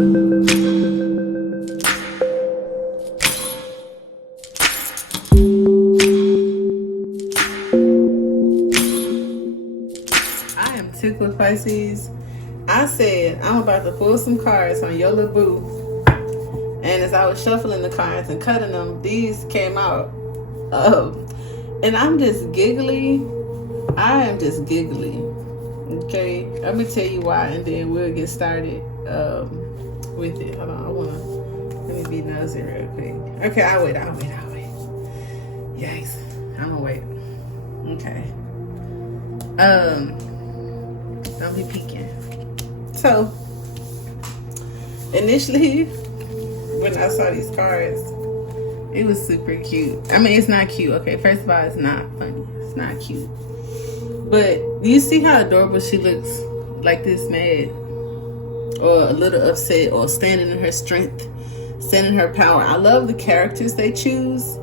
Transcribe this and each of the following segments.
I am tickled, Pisces. I said I'm about to pull some cards on your little boo. And as I was shuffling the cards and cutting them, these came out. And I'm just giggly. I am just giggly. Okay, let me tell you why, and then we'll get started with it. Hold on, let me be nosy real quick. Okay, I'll wait. Yikes, I'm gonna wait. Okay. Don't be peeking. So, initially, when I saw these cards, it was super cute. I mean, it's not cute. Okay, first of all, it's not funny. It's not cute. But you see how adorable she looks, like this mad, or a little upset, or standing in her strength, standing in her power. I love the characters they choose.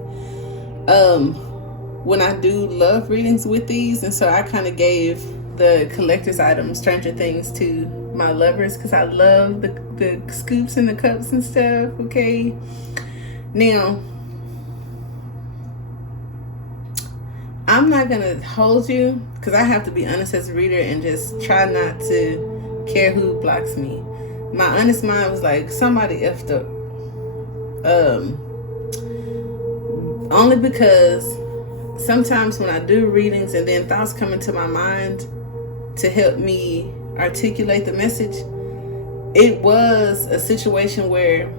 When I do love readings with these, and so I kind of gave the collector's item Stranger Things to my lovers because I love the scoops and the cups and stuff. Okay, now I'm not gonna hold you because I have to be honest as a reader and just try not to care who blocks me. My honest mind was like, somebody effed up. Only because sometimes when I do readings and then thoughts come into my mind to help me articulate the message, it was a situation where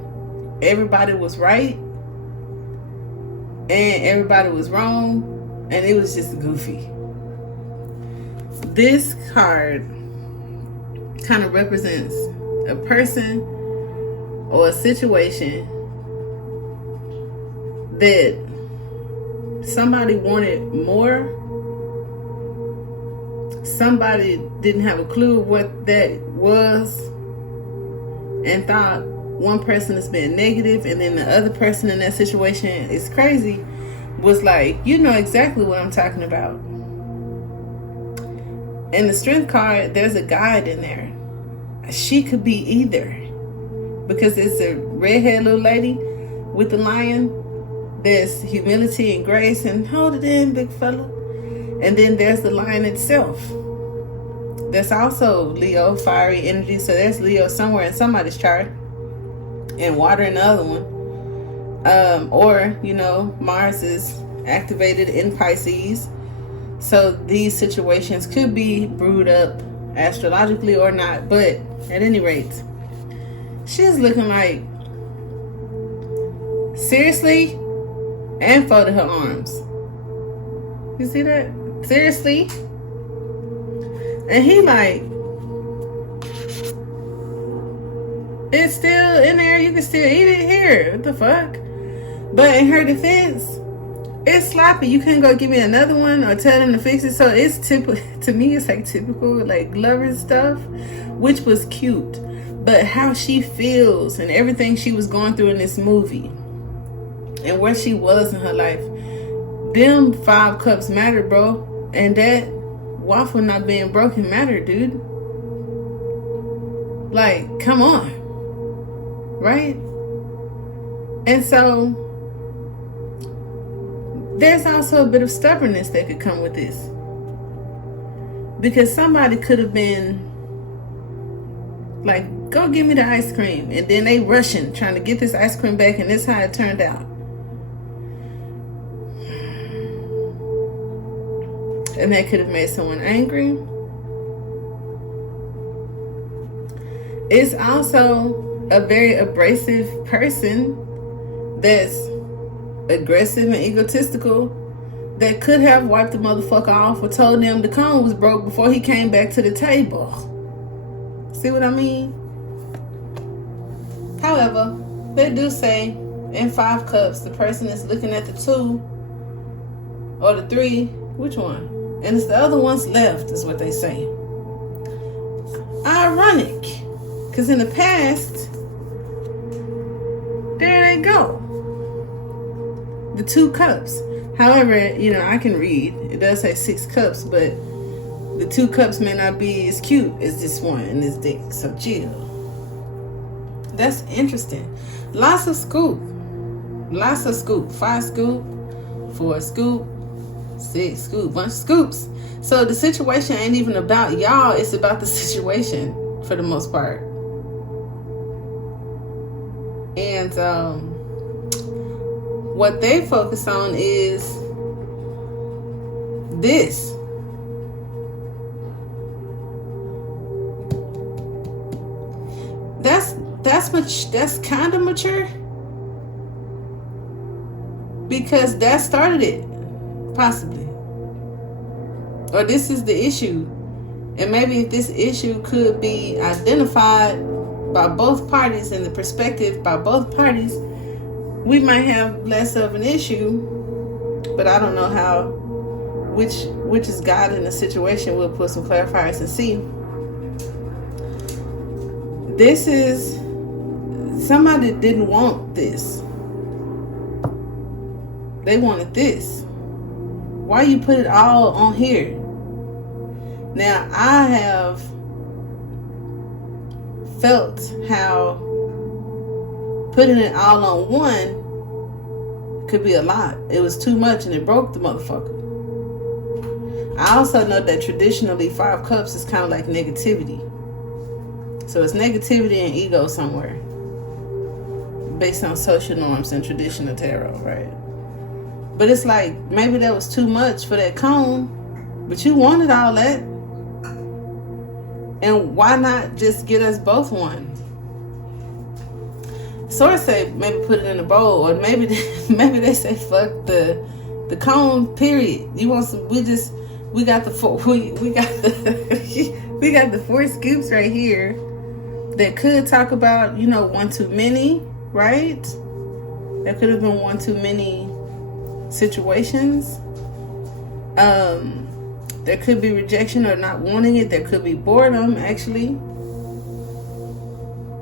everybody was right and everybody was wrong. And it was just goofy. This card kind of represents a person or a situation that somebody wanted more. Somebody didn't have a clue what that was and thought one person is being negative, and then the other person in that situation is crazy. Was like, you know exactly what I'm talking about. In the strength card, there's a guide in there. She could be either, because it's a redhead little lady with the lion. There's humility and grace and hold it in, big fella. And then there's the lion itself. There's also Leo, fiery energy. So there's Leo somewhere in somebody's chart, and water in the other one. Or, you know, Mars is activated in Pisces. So these situations could be brewed up astrologically or not. But at any rate, she's looking like, seriously, and folded her arms. You see that? Seriously? And he like, it's still in there. You can still eat it here. What the fuck? But in her defense, it's sloppy. You couldn't go give me another one or tell them to fix it. So it's typical. To me, it's like typical like lover stuff, which was cute. But how she feels and everything she was going through in this movie and where she was in her life, them 5 cups matter, bro. And that waffle not being broken matter, dude. Like, come on. Right? And so there's also a bit of stubbornness that could come with this, because somebody could have been like, go give me the ice cream, and then they rushing trying to get this ice cream back, and this is how it turned out. And that could have made someone angry. It's also a very abrasive person that's aggressive and egotistical that could have wiped the motherfucker off or told them the cone was broke before he came back to the table. See what I mean? However, they do say in 5 cups, the person is looking at the 2 or the 3, which one? And it's the other one's left, is what they say. Ironic, because in the past, there they go. The 2 cups. However, you know, I can read. It does say 6 cups, but the 2 cups may not be as cute as this one in this deck. So chill. That's interesting. Lots of scoop. 5 scoop, 4 scoop, 6 scoop, bunch of scoops. So the situation ain't even about y'all, it's about the situation for the most part. And what they focus on is this. That's kind of mature, because that started it, possibly. Or this is the issue. And maybe if this issue could be identified by both parties and the perspective by both parties, we might have less of an issue. But I don't know how, which is God in the situation. We'll put some clarifiers and see. This is somebody didn't want this. They wanted this. Why you put it all on here? Now, I have felt how putting it all on one could be a lot. It was too much and it broke the motherfucker. I also know that traditionally 5 cups is kind of like negativity. So it's negativity and ego somewhere, based on social norms and traditional tarot, right? But it's like, maybe that was too much for that cone, but you wanted all that. And why not just get us both one? Source say maybe put it in a bowl, or maybe they say fuck the cone, period. You want some? We got the 4 we got the 4 scoops right here that could talk about, one too many, right? There could have been one too many situations. There could be rejection or not wanting it. There could be boredom, actually.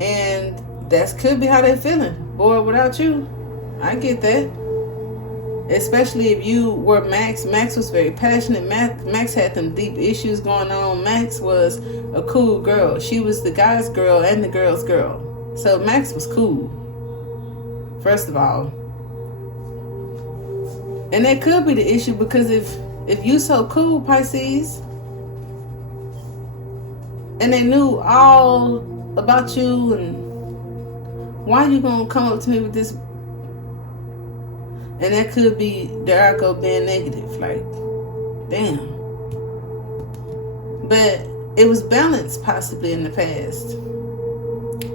And that could be how they're feeling. Bored without you. I get that. Especially if you were Max. Max was very passionate. Max had them deep issues going on. Max was a cool girl. She was the guy's girl and the girl's girl. So Max was cool, first of all. And that could be the issue, because if you so cool, Pisces, and they knew all about you, and why you gonna come up to me with this? And that could be the Oracle being negative, like, damn. But it was balanced possibly in the past.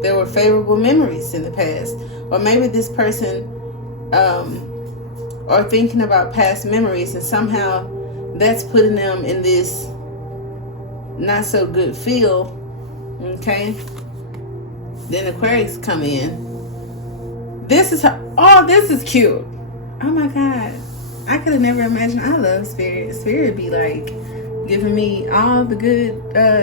There were favorable memories in the past. Or maybe this person are thinking about past memories, and somehow that's putting them in this not so good feel. Okay? Then Aquarius come in. This is this is cute. Oh my God. I could have never imagined. I love Spirit. Spirit be like giving me all the good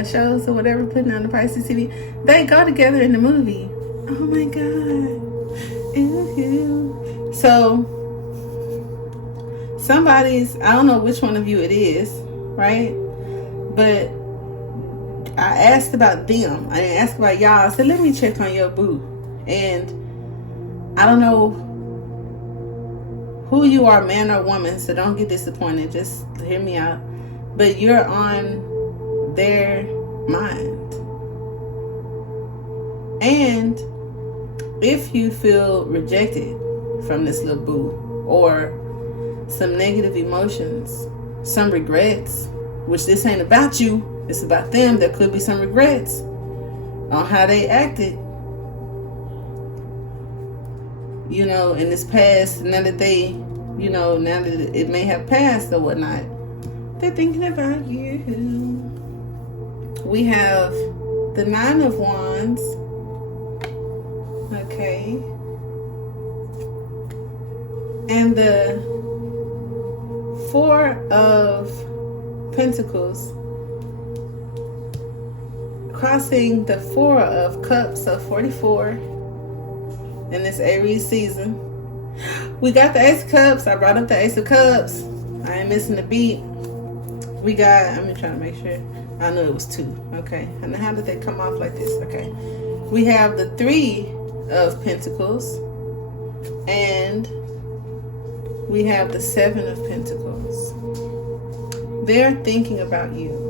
shows or whatever, putting on the Pisces TV. They go together in the movie. Oh my God. Ew. So somebody's, I don't know which one of you it is, right? But I asked about them. I didn't ask about y'all. I said, let me check on your boo. And I don't know who you are, man or woman, so don't get disappointed. Just hear me out. But you're on their mind. And if you feel rejected from this little boo, or some negative emotions, some regrets, which this ain't about you, it's about them. There could be some regrets on how they acted, in this past. Now that they, now that it may have passed or whatnot, they're thinking about you. We have the 9 of Wands. Okay. And the 4 of Pentacles crossing the 4 of Cups, so 44 in this Aries season. We got the Ace of Cups. I brought up the Ace of Cups. I ain't missing a beat. We got, I'm trying to make sure. I knew it was 2. Okay. And how did they come off like this? Okay. We have the 3 of Pentacles, and we have the Seven of Pentacles. They're thinking about you.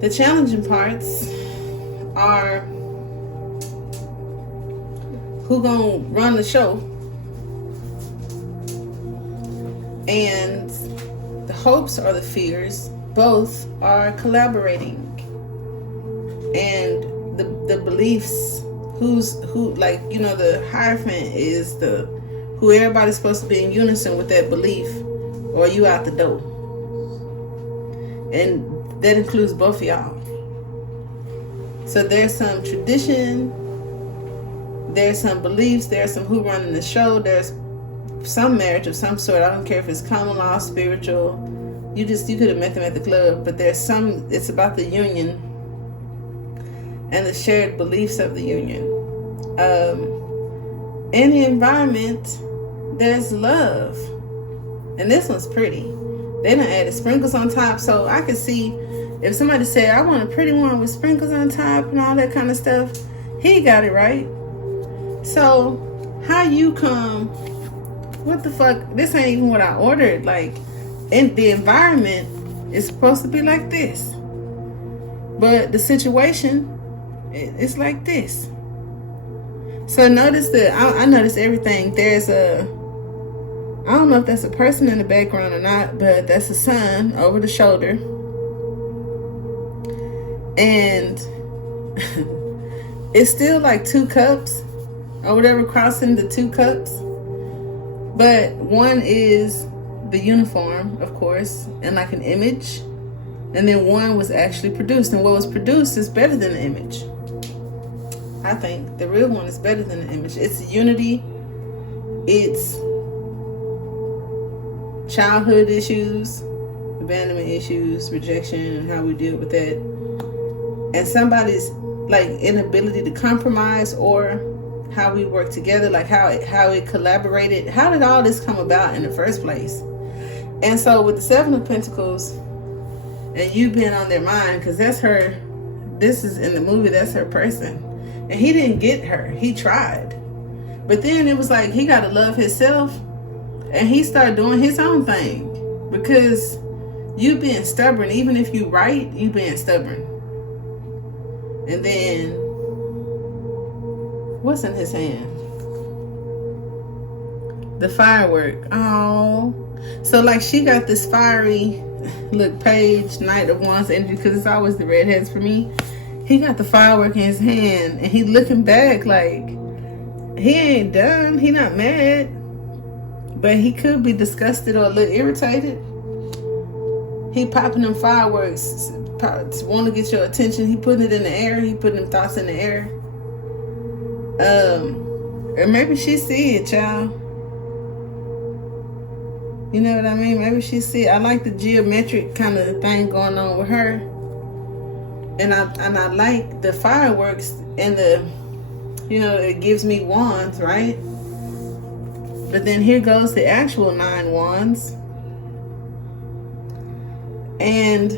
The challenging parts are who gonna run the show, and the hopes or the fears, both are collaborating. And the beliefs, who, like, you know, the Hierophant is who everybody's supposed to be in unison with that belief, or you out the door. And that includes both of y'all. So there's some tradition, there's some beliefs, there's some who running the show, there's some marriage of some sort. I don't care if it's common law, spiritual. You could have met them at the club, but there's some, it's about the union and the shared beliefs of the union. In the environment, there's love. And this one's pretty. They done added sprinkles on top, so I could see if somebody said, I want a pretty one with sprinkles on top and all that kind of stuff, he got it right. So how you come, what the fuck, this ain't even what I ordered. Like, in the environment is supposed to be like this, but the situation, it's like this. So notice that I notice everything. There's I don't know if that's a person in the background or not, but that's a sun over the shoulder. And it's still like 2 cups or whatever crossing the 2 cups. But one is the uniform, of course, and like an image. And then one was actually produced. And what was produced is better than the image. I think the real one is better than the image. It's unity. It's childhood issues, abandonment issues, rejection, and how we deal with that. And somebody's like inability to compromise, or how we work together, like how it collaborated. How did all this come about in the first place? And so with the Seven of Pentacles, and you being on their mind, because that's her, this is in the movie, that's her person. And he didn't get her. He tried. But then it was like he got to love himself, and he started doing his own thing. Because you being stubborn, even if you right, you being stubborn. And then, what's in his hand? The firework. Oh. So like she got this fiery, look, Page, Knight of Wands energy, because it's always the redheads for me. He got the firework in his hand, and he looking back like he ain't done. He not mad, but he could be disgusted or a little irritated. He popping them fireworks, want to get your attention. He putting it in the air. He putting them thoughts in the air. Or maybe she see it, child. You know what I mean? Maybe she see it. I like the geometric kind of thing going on with her. And I like the fireworks and the, you know, it gives me wands, right? But then here goes the actual 9 wands. And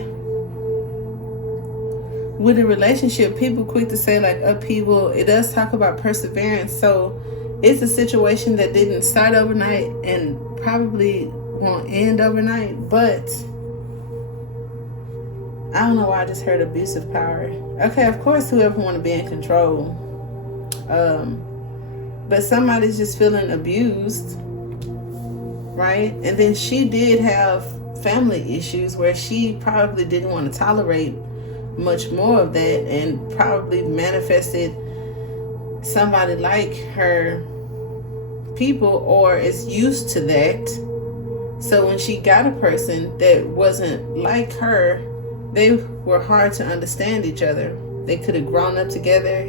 with a relationship, people quick to say like upheaval. It does talk about perseverance. So it's a situation that didn't start overnight and probably won't end overnight. But I don't know why I just heard abusive power. Okay, of course, whoever want to be in control. But somebody's just feeling abused, right? And then she did have family issues where she probably didn't want to tolerate much more of that, and probably manifested somebody like her people, or is used to that. So when she got a person that wasn't like her, they were hard to understand each other. They could have grown up together,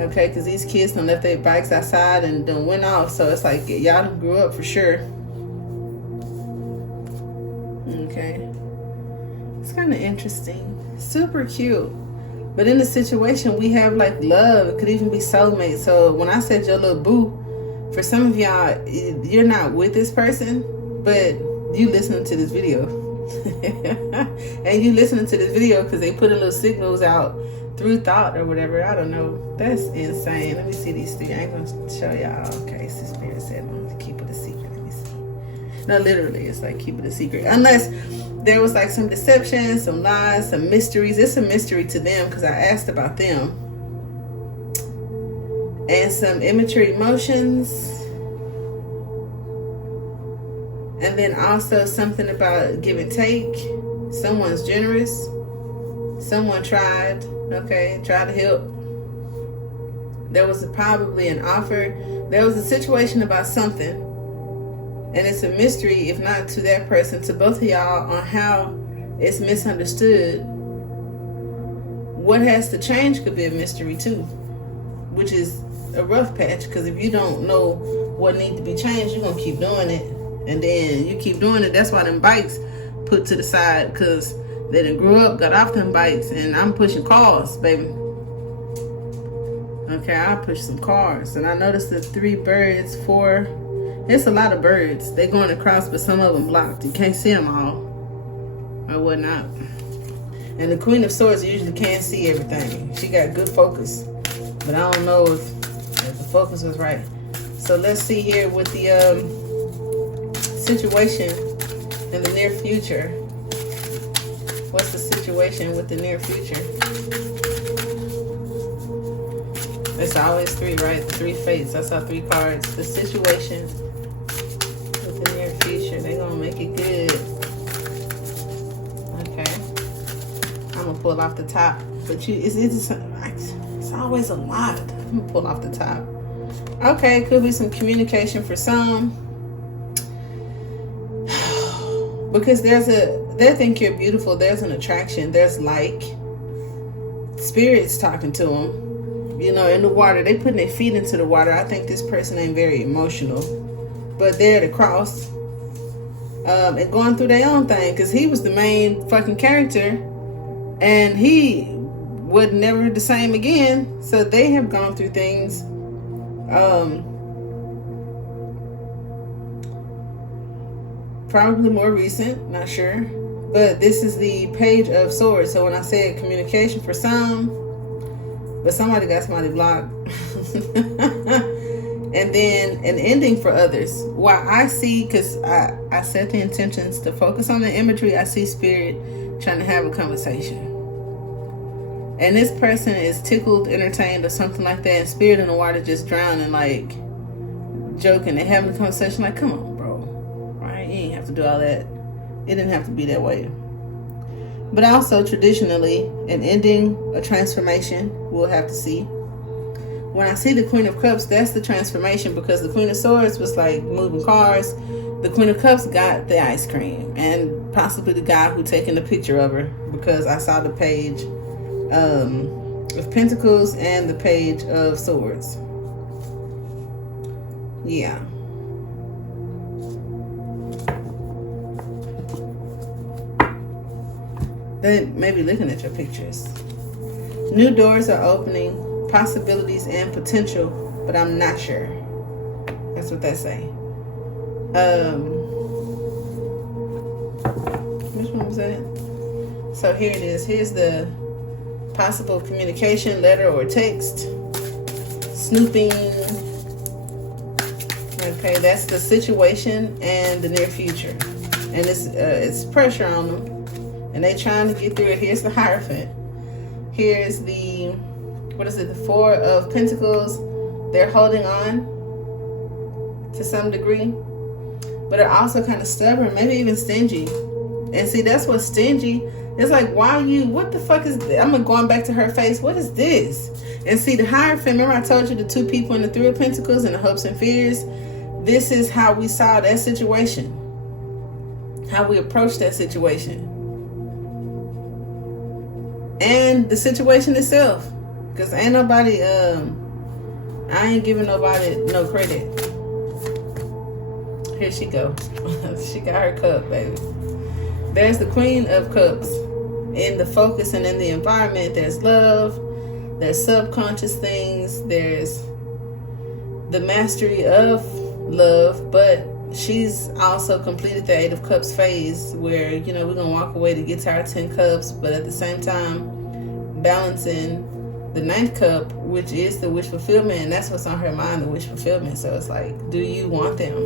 okay, because these kids done left their bikes outside and done went off. So it's like y'all done grew up for sure. Okay, it's kind of interesting, super cute. But in the situation, we have like love. It could even be soulmate. So when I said your little boo, for some of y'all, you're not with this person, but you listening to this video. And you listening to this video because they put in little signals out through thought or whatever. I don't know. That's insane. Let me see these three. I ain't gonna show y'all. Okay, so Spirit said keep it a secret. Let me see. No, literally, it's like keep it a secret. Unless there was like some deception, some lies, some mysteries. It's a mystery to them because I asked about them. And some immature emotions. And then also something about give and take. Someone's generous. Someone tried to help. There was probably an offer. There was a situation about something. And it's a mystery, if not to that person, to both of y'all on how it's misunderstood. What has to change could be a mystery too, which is a rough patch, because if you don't know what needs to be changed, you're going to keep doing it. And then you keep doing it. That's why them bikes put to the side, because they done grew up, got off them bikes, and I'm pushing cars, baby. Okay, I push some cars. And I noticed the 3 birds, 4... It's a lot of birds. They're going across, but some of them blocked. You can't see them all. Or whatnot. And the Queen of Swords usually can't see everything. She got good focus. But I don't know if the focus was right. So let's see here with the situation in the near future. What's the situation with the near future? It's always 3, right? 3 fates. I saw 3 cards. The situation with the near future. They're going to make it good. Okay. I'm going to pull off the top. But it's always a lot. I'm going to pull off the top. Okay. Could be some communication for some. Because they think you're beautiful. There's an attraction. There's like spirits talking to them. You know, in the water, they putting their feet into the water. I think this person ain't very emotional, but they're at the cross and going through their own thing, because he was the main fucking character and he was never the same again. So they have gone through things. Probably more recent, not sure, but this is the Page of Swords. So when I said communication for some, but somebody got somebody blocked. And then an ending for others. Why I see, because I set the intentions to focus on the imagery, I see Spirit trying to have a conversation. And this person is tickled, entertained, or something like that. And Spirit in the water just drowning, like joking and having a conversation like, come on, bro. Right? You ain't have to do all that. It didn't have to be that way. But also traditionally, an ending, a transformation, we'll have to see. When I see the Queen of Cups, that's the transformation, because the Queen of Swords was like moving cars. The Queen of Cups got the ice cream, and possibly the guy who taking the picture of her, because I saw the Page of Pentacles and the Page of Swords. Yeah. They may be looking at your pictures. New doors are opening, possibilities and potential, but I'm not sure. That's what they say. Which one was that? So here it is. Here's the possible communication, letter or text. Snooping. Okay, that's the situation and the near future. And it's pressure on them. And they trying to get through it. Here's the Hierophant. Here's the, what is it? The 4 of Pentacles. They're holding on to some degree, but are also kind of stubborn, maybe even stingy. And see, that's what stingy is like. Why you? What the fuck is this? I'm going back to her face. What is this? And see, the Hierophant. Remember, I told you the 2 people in the 3 of Pentacles and the hopes and fears. This is how we saw that situation. How we approached that situation. And the situation itself, because ain't nobody, I ain't giving nobody no credit. Here she go. She got her cup, baby. There's the Queen of Cups. In the focus and in the environment, there's love, there's subconscious things, there's the mastery of love, but she's also completed the Eight of Cups phase where, you know, we're going to walk away to get to our 10 cups, but at the same time, balancing the 9th cup, which is the wish fulfillment, and that's what's on her mind, the wish fulfillment. So it's like, do you want them?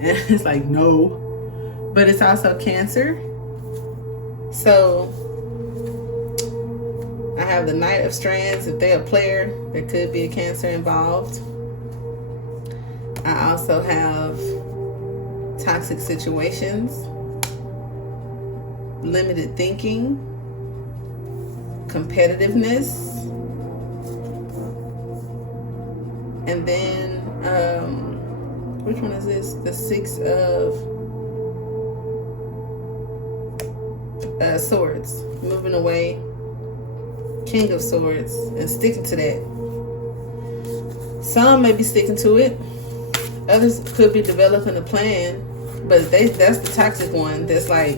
And it's like, no. But it's also Cancer. So I have the Knight of Strands. If they're a player, there could be a Cancer involved. I also have toxic situations, limited thinking, competitiveness, and then which one is this? The 6 of Swords, moving away, King of Swords, and sticking to that. Some may be sticking to it. Others could be developing a plan, but that's the toxic one that's like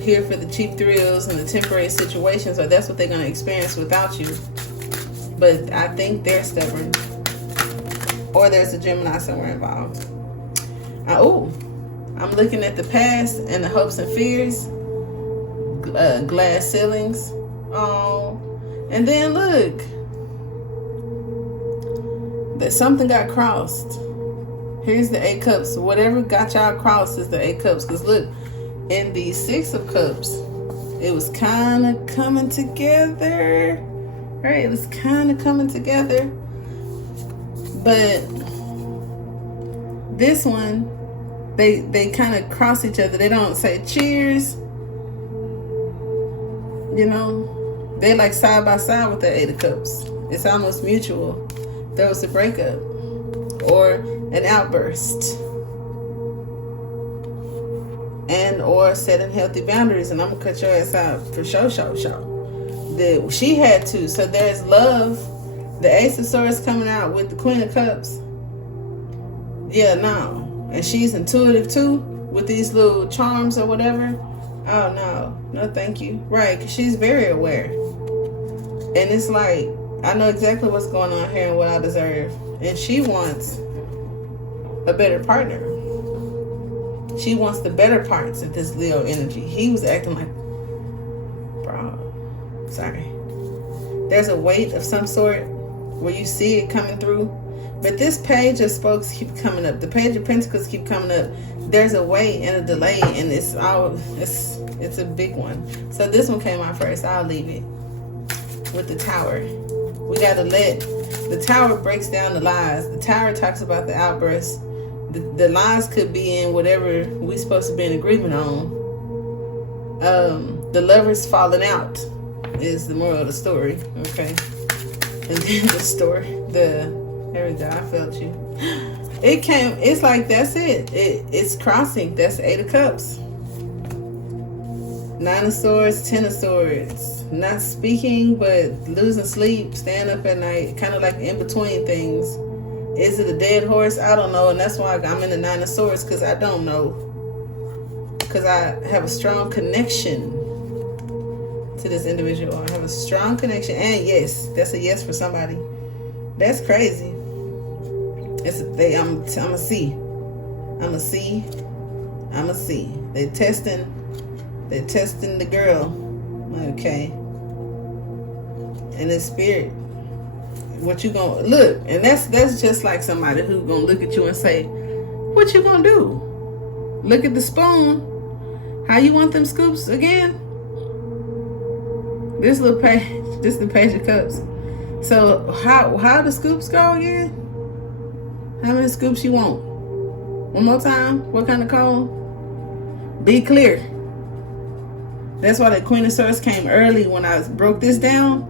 here for the cheap thrills and the temporary situations, or that's what they're going to experience without you. But I think they're stubborn. Or there's a Gemini somewhere involved. I'm looking at the past and the hopes and fears. Glass ceilings. Oh. And then look. That something got crossed. Here's the 8 cups. Whatever got y'all crossed is the 8 cups. Because look, in the 6 of cups, it was kind of coming together. Right? It was kind of coming together. But this one, they kind of cross each other. They don't say cheers. You know? They like side by side with the 8 of cups. It's almost mutual. There was a breakup. Or an outburst, and or setting healthy boundaries. And I'm gonna cut your ass out for sure. She had to. So there's love. The Ace of Swords coming out with the Queen of Cups. Yeah, no. And she's intuitive too with these little charms or whatever. Oh no thank you. Right, 'cause she's very aware. And it's like, I know exactly what's going on here and what I deserve. And she wants a better partner. She wants the better parts of this Leo energy. He was acting like, bro, sorry. There's a weight of some sort where you see it coming through. But this Page of Spokes keep coming up. The Page of Pentacles keep coming up. There's a weight and a delay, and it's a big one. So this one came out first. I'll leave it with the Tower. We gotta let the Tower breaks down the lies. The Tower talks about the outbursts. The lies could be in whatever we're supposed to be in agreement on. The Lovers falling out is the moral of the story. Okay. And then the story, there we go, I felt you. It's like, that's it. It's crossing. That's 8 of Cups. 9 of Swords, 10 of Swords. Not speaking, but losing sleep, staying up at night, kind of like in between things. Is it a dead horse? I don't know, and that's why I'm in the 9 of Swords, because I don't know. Because I have a strong connection to this individual. I have a strong connection, and yes, that's a yes for somebody. That's crazy. I'm a see. They're testing the girl. Okay. And in spirit, what you gonna look? And that's just like somebody who gonna look at you and say, what you gonna do? Look at the spoon. How you want them scoops again? This little page, this the Page of Cups. So how the scoops go again? How many scoops you want? One more time. What kind of cone? Be clear. That's why the Queen of Swords came early when I broke this down,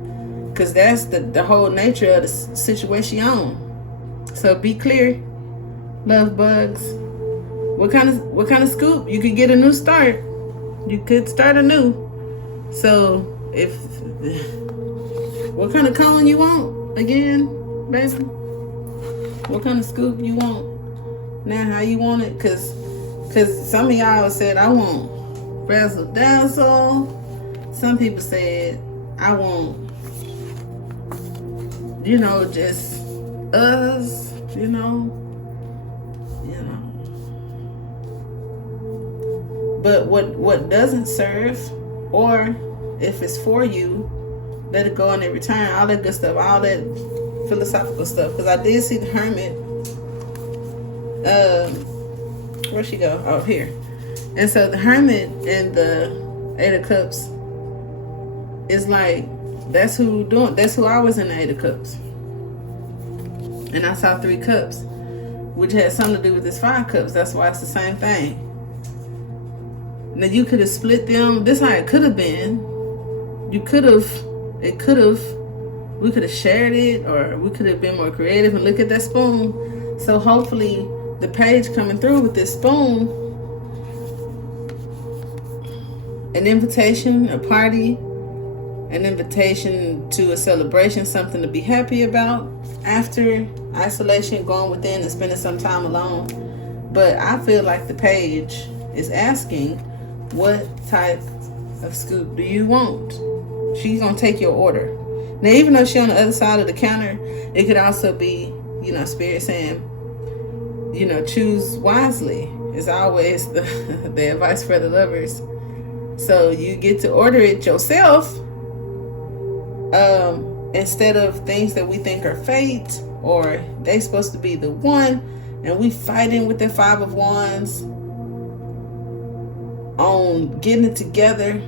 because that's the whole nature of the situation. So be clear, love bugs. What kind of scoop? You could get a new start. You could start anew. So what kind of cone you want again, baby? What kind of scoop you want? Now how you want it? Cause some of y'all said I want razzle dazzle. Some people said I want, just us, But what doesn't serve, or if it's for you, let it go and it return. All that good stuff, all that philosophical stuff. Because I did see the Hermit. Where'd she go? Oh, here. And so the Hermit and the Eight of Cups is like, that's who I was in the Eight of Cups. And I saw 3 cups, which had something to do with this 5 cups. That's why it's the same thing. Now you could have split them. This how it could have been. We could have shared it, or we could have been more creative and look at that spoon. So hopefully the page coming through with this spoon, an invitation, a party, an invitation to a celebration, something to be happy about after isolation, going within and spending some time alone. But I feel like the page is asking, what type of scoop do you want? She's gonna take your order. Now, even though she's on the other side of the counter, it could also be, Spirit saying, choose wisely. It's always the advice for the lovers. So you get to order it yourself, instead of things that we think are fate, or they supposed to be the one, and we fighting with the 5 of Wands on getting it together.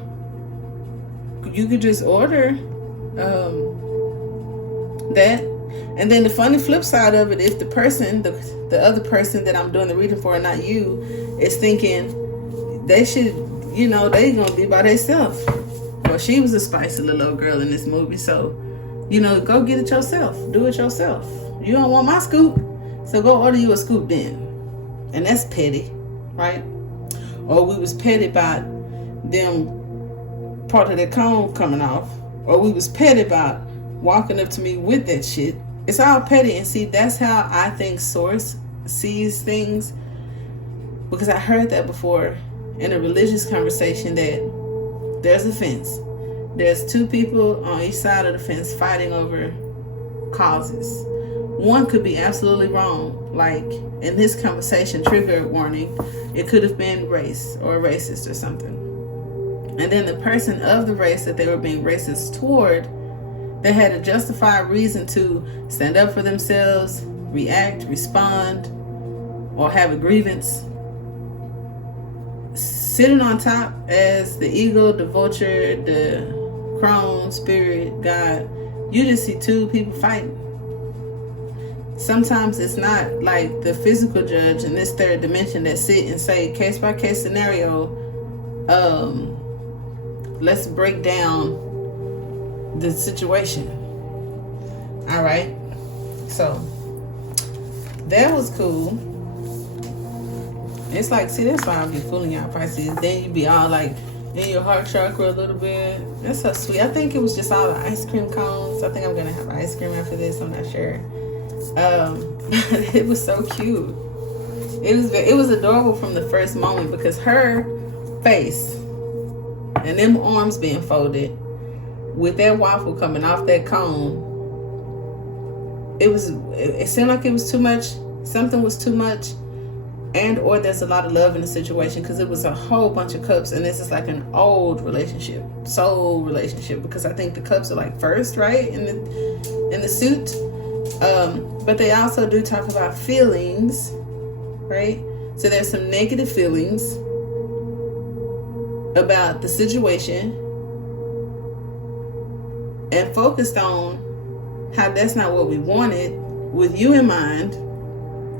You could just order that. And then the funny flip side of it, if the person, the other person that I'm doing the reading for, and not you, is thinking they should, they gonna be by themselves. Well, she was a spicy little old girl in this movie, so go get it yourself. Do it yourself. You don't want my scoop, so go order you a scoop then. And that's petty, right? Or we was petty by them part of their cone coming off, or we was petty about walking up to me with that shit. It's all petty. And see, that's how I think Source sees things, because I heard that before in a religious conversation, that there's a fence. There's 2 people on each side of the fence fighting over causes. One could be absolutely wrong. Like in this conversation, trigger warning, it could have been race or racist or something. And then the person of the race that they were being racist toward, they had a justified reason to stand up for themselves, react, respond, or have a grievance. Sitting on top as the eagle, the vulture, the crone, spirit, God, you just see 2 people fighting. Sometimes it's not like the physical judge in this 3rd dimension that sit and say, case by case scenario, let's break down the situation. All right. So that was cool. It's like, see, that's why I be fooling y'all, Pisces. Then you be all like in your heart chakra a little bit. That's so sweet. I think it was just all the ice cream cones. I think I'm gonna have ice cream after this. I'm not sure. It was so cute. It was adorable from the first moment, because her face and them arms being folded with that waffle coming off that cone, it seemed like it was too much. Something was too much, and or there's a lot of love in the situation, because it was a whole bunch of cups, and this is like an old relationship, soul relationship, because I think the cups are like first, right, in the suit. But they also do talk about feelings, right? So there's some negative feelings about the situation, and focused on how that's not what we wanted, with you in mind,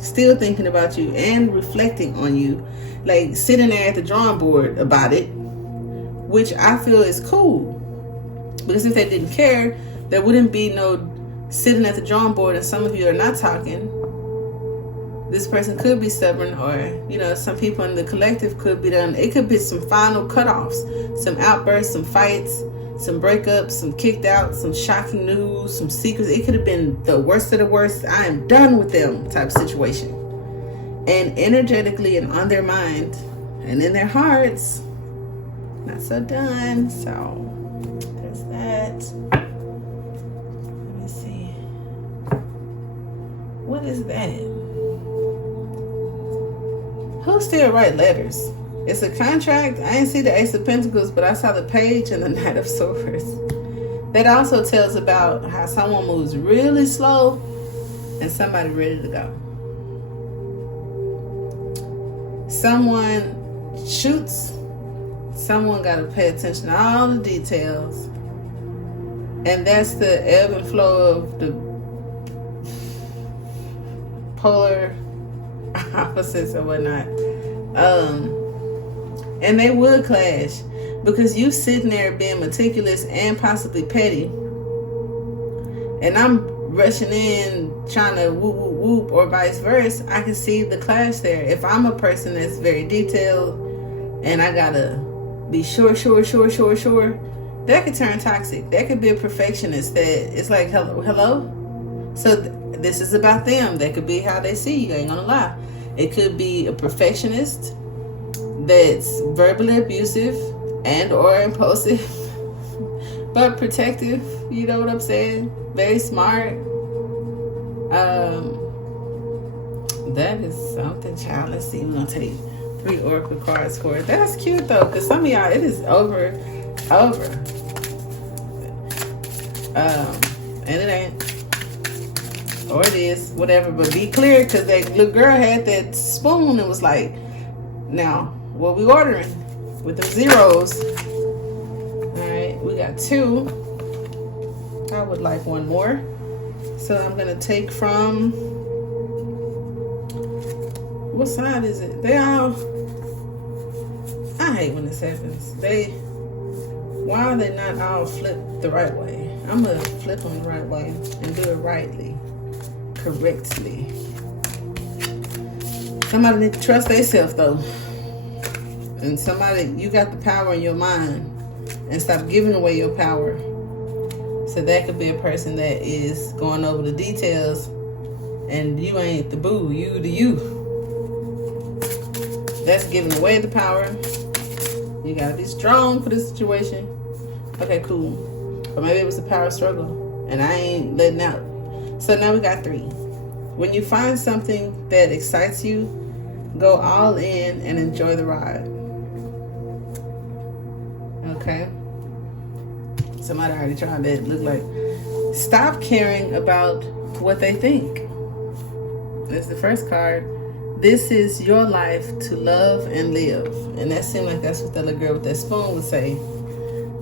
still thinking about you and reflecting on you, like sitting there at the drawing board about it, which I feel is cool, because if they didn't care, there wouldn't be no sitting at the drawing board and some of you are not talking. This person could be stubborn, or some people in the collective could be done. It could be some final cutoffs, some outbursts, some fights, some breakups, some kicked out, some shocking news, some secrets. It could have been the worst of the worst. I am done with them type of situation. And energetically and on their mind and in their hearts, not so done. So there's that. Let me see. What is that? Who still write letters? It's a contract. I didn't see the Ace of Pentacles, but I saw the Page and the Knight of Swords. That also tells about how someone moves really slow and somebody ready to go. Someone shoots. Someone got to pay attention to all the details. And that's the ebb and flow of the polar opposites or whatnot. And they would clash because you sitting there being meticulous and possibly petty, and I'm rushing in trying to whoop whoop whoop, or vice versa. I can see the clash there. If I'm a person that's very detailed and I gotta be sure, that could turn toxic. That could be a perfectionist that it's like, hello. So this is about them. That could be how they see you. I ain't gonna lie. It could be a perfectionist that's verbally abusive and or impulsive, but protective. You know what I'm saying? Very smart. That is something, child. Let's see. We're gonna take 3 oracle cards for it. That's cute though, because some of y'all, it is over. And it ain't, or it is, whatever. But be clear, because that little girl had that spoon and was like, now what we ordering with the zeros? All right, we got 2. I would like 1 more, so I'm gonna take from, what side is it? They all, I hate when this happens. Why are they not all flipped the right way? I'm gonna flip them the right way and do it rightly, correctly. Somebody need to trust themselves though. And somebody, you got the power in your mind, and stop giving away your power. So that could be a person that is going over the details, and you ain't the boo, you the you. That's giving away the power. You gotta be strong for this situation. Okay, cool. Or maybe it was a power struggle and I ain't letting out. So now we got 3. When you find something that excites you, go all in and enjoy the ride. Okay. Somebody already tried that. Look like, stop caring about what they think. That's the first card. This is your life to love and live. And that seemed like that's what that little girl with that spoon would say.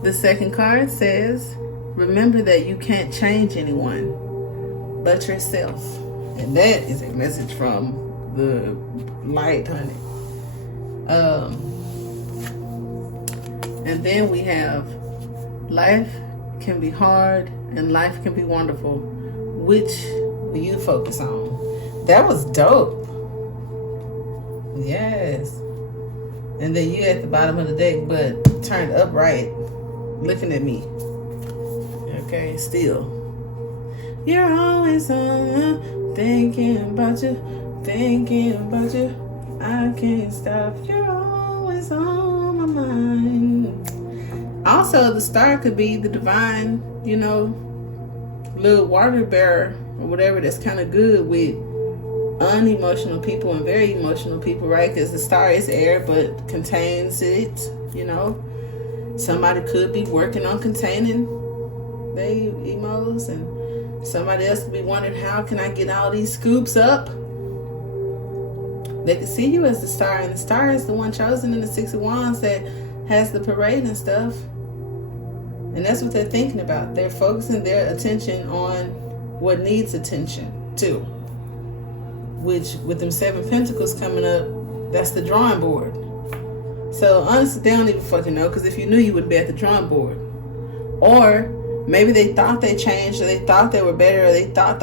The second card says, remember that you can't change anyone but yourself. And that is a message from the light, honey. And then we have, life can be hard and life can be wonderful. Which will you focus on? That was dope. Yes. And then you at the bottom of the deck, but turned upright, looking at me. Okay, still. You're always on, thinking about you. I can't stop. You're always on my mind. Also, the star could be the divine, little water bearer or whatever that's kind of good with unemotional people and very emotional people, right? Because the star is air but contains it. Somebody could be working on containing their emos, and somebody else could be wondering, how can I get all these scoops up? They can see you as the star, and the star is the one chosen in the 6 of Wands that has the parade and stuff. And that's what they're thinking about. They're focusing their attention on what needs attention too. Which, with them 7 Pentacles coming up, that's the drawing board. So honestly, they don't even fucking know, because if you knew, you would be at the drawing board. Or maybe they thought they changed, or they thought they were better, or they thought,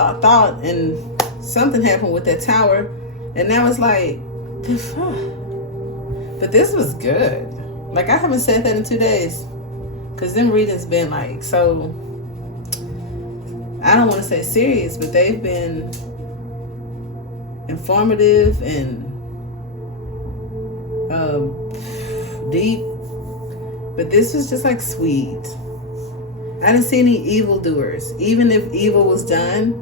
and something happened with that tower, and now it's like, the fuck. But this was good. Like, I haven't said that in 2 days, because them readings been like, so, I don't want to say serious, but they've been informative and deep. But this was just like sweet. I didn't see any evildoers. Even if evil was done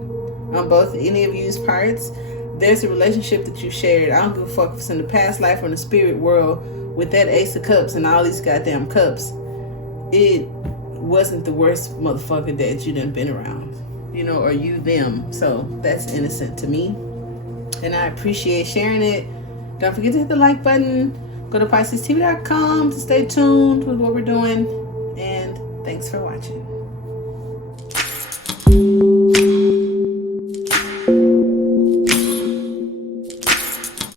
on both any of you's parts, there's a relationship that you shared. I don't give a fuck if it's in the past life or in the spirit world with that Ace of Cups and all these goddamn cups, it wasn't the worst motherfucker that you done been around, you know, or you them. So that's innocent to me, and I appreciate sharing it. Don't forget to hit the like button. Go to PiscesTV.com to stay tuned with what we're doing, and thanks for watching.